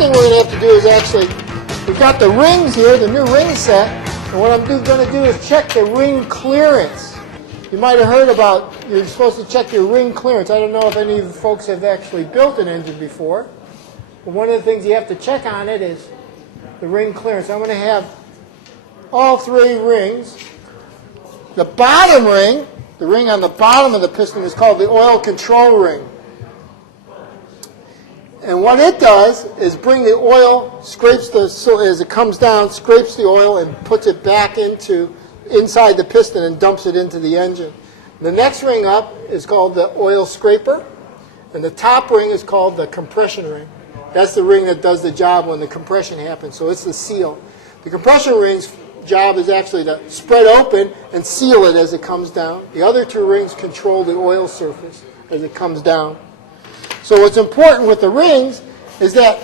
thing we're going to have to do is actually, we've got the rings here, the new ring set, and what I'm going to do is check the ring clearance. You might have heard about you're supposed to check your ring clearance. I don't know if any of the folks have actually built an engine before, but one of the things you have to check on it is the ring clearance. I'm going to have all three rings. The bottom ring, the ring on the bottom of the piston, is called the oil control ring. And what it does is bring the oil, so as it comes down, scrapes the oil and puts it back inside the piston and dumps it into the engine. The next ring up is called the oil scraper, and the top ring is called the compression ring. That's the ring that does the job when the compression happens, so it's the seal. The compression ring's job is actually to spread open and seal it as it comes down. The other two rings control the oil surface as it comes down. So what's important with the rings is that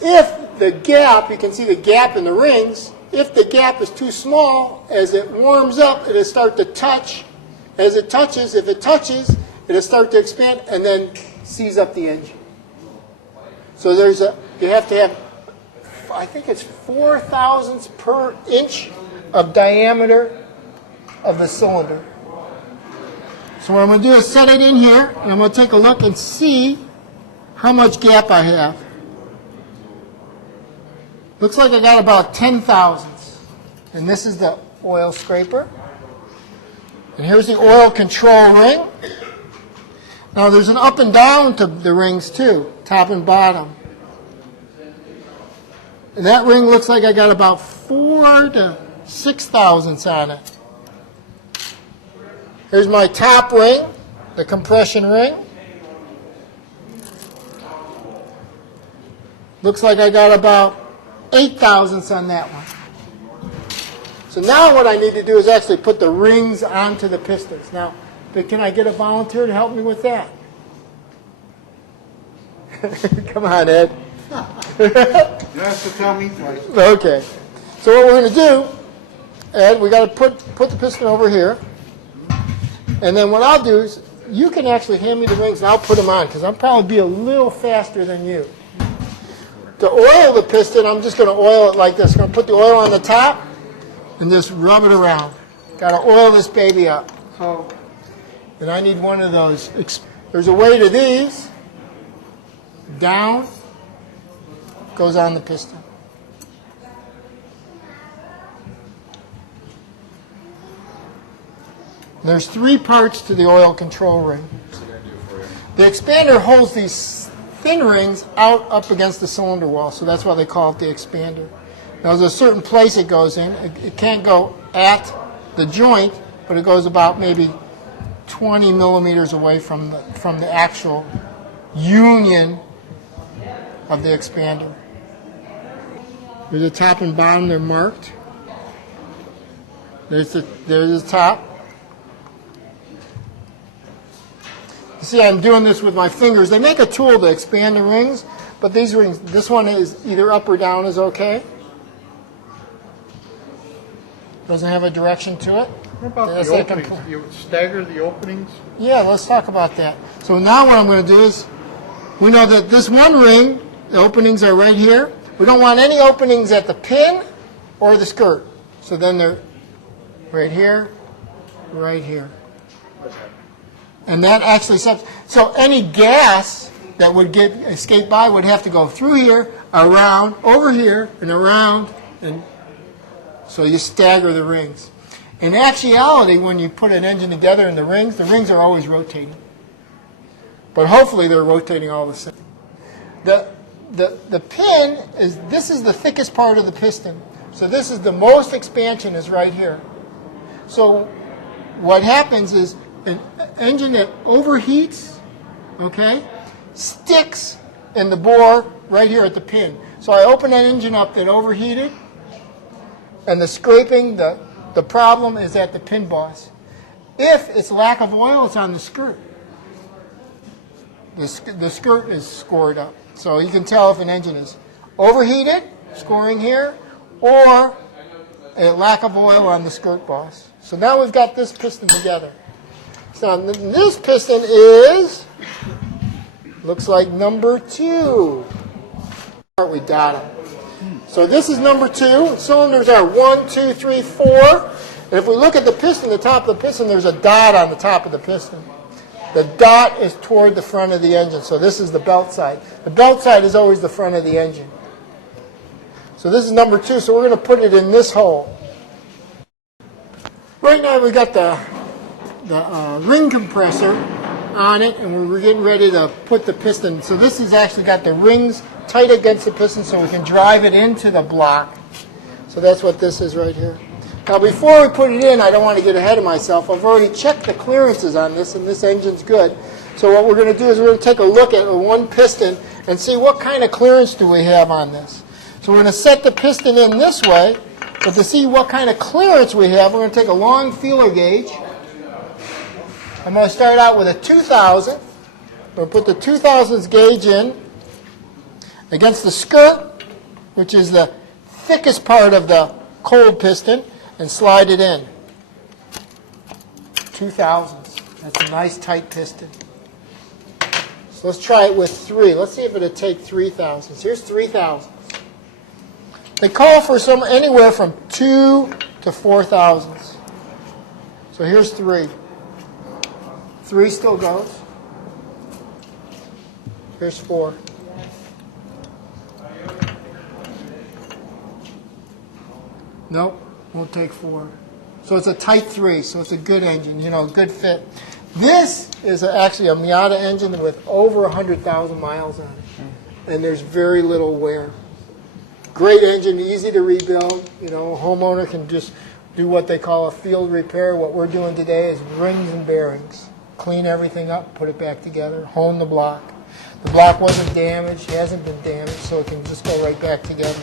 if the gap, you can see the gap in the rings, if the gap is too small, as it warms up, it'll start to touch. As it touches, if it touches, it'll start to expand and then seize up the engine. So you have to have, I think it's 4 thousandths per inch of diameter of the cylinder. So what I'm going to do is set it in here, and I'm going to take a look and see how much gap I have. Looks like I got about 10 thousandths. And this is the oil scraper. And here's the oil control ring. Now there's an up and down to the rings too, top and bottom. And that ring looks like I got about 4 to 6 thousandths on it. Here's my top ring, the compression ring. Looks like I got about 8 thousandths on that one. So now what I need to do is actually put the rings onto the pistons. Now, can I get a volunteer to help me with that? Come on, Ed. You have to tell me twice. Okay. So what we're going to do, Ed, we got to put the piston over here. And then what I'll do is, you can actually hand me the rings and I'll put them on, because I'll probably be a little faster than you. To oil the piston, I'm just going to oil it like this. I'm going to put the oil on the top and just rub it around. Got to oil this baby up. And I need one of those. There's a way to these. Down. Goes on the piston. There's 3 parts to the oil control ring. The expander holds these thin rings out up against the cylinder wall, so that's why they call it the expander. Now, there's a certain place it goes in. It can't go at the joint, but it goes about maybe 20 millimeters away from the actual union of the expander. There's the top and bottom, they're marked. There's the top. You see, I'm doing this with my fingers. They make a tool to expand the rings, but these rings, this one is either up or down is okay. Doesn't have a direction to it. What about the openings? You stagger the openings? Yeah, let's talk about that. So now what I'm going to do is, we know that this one ring, the openings are right here. We don't want any openings at the pin or the skirt. So then they're right here, right here. And that actually, so any gas that would escape by would have to go through here, around, over here, and around, and so you stagger the rings. In actuality, when you put an engine together in the rings are always rotating. But hopefully they're rotating all the same. The pin this is the thickest part of the piston. So this is the most expansion is right here. So what happens is an engine that overheats, okay, sticks in the bore right here at the pin. So I open that engine up that overheated, and the scraping, the problem is at the pin boss. If it's lack of oil, it's on the skirt. The skirt is scored up. So you can tell if an engine is overheated, scoring here, or a lack of oil on the skirt boss. So now we've got this piston together. So this piston looks like number 2. we dot them. So this is number 2. Cylinders are 1, 2, 3, 4. And if we look at the piston, the top of the piston, there's a dot on the top of the piston. The dot is toward the front of the engine. So this is the belt side. The belt side is always the front of the engine. So this is number 2. So we're going to put it in this hole. Right now we got the ring compressor on it, and we're getting ready to put the piston. So this has actually got the rings tight against the piston so we can drive it into the block. So that's what this is right here. Now before we put it in, I don't want to get ahead of myself. I've already checked the clearances on this, and this engine's good. So what we're going to do is we're going to take a look at one piston and see what kind of clearance do we have on this. So we're going to set the piston in this way, but to see what kind of clearance we have, we're going to take a long feeler gauge. I'm going to start out with a 2000. We'll put the 2000s gauge in against the skirt, which is the thickest part of the cold piston, and slide it in. 2000s. That's a nice tight piston. So let's try it with 3. Let's see if it'll take 3000s. Here's 3000s. They call for anywhere from 2 to 4000s. So here's 3. 3 still goes. Here's 4. Nope, won't take 4. So it's a tight 3, so it's a good engine, good fit. This is actually a Miata engine with over 100,000 miles on it, and there's very little wear. Great engine, easy to rebuild. A homeowner can just do what they call a field repair. What we're doing today is rings and bearings. Clean everything up, put it back together, hone the block. The block wasn't damaged, it hasn't been damaged, so it can just go right back together.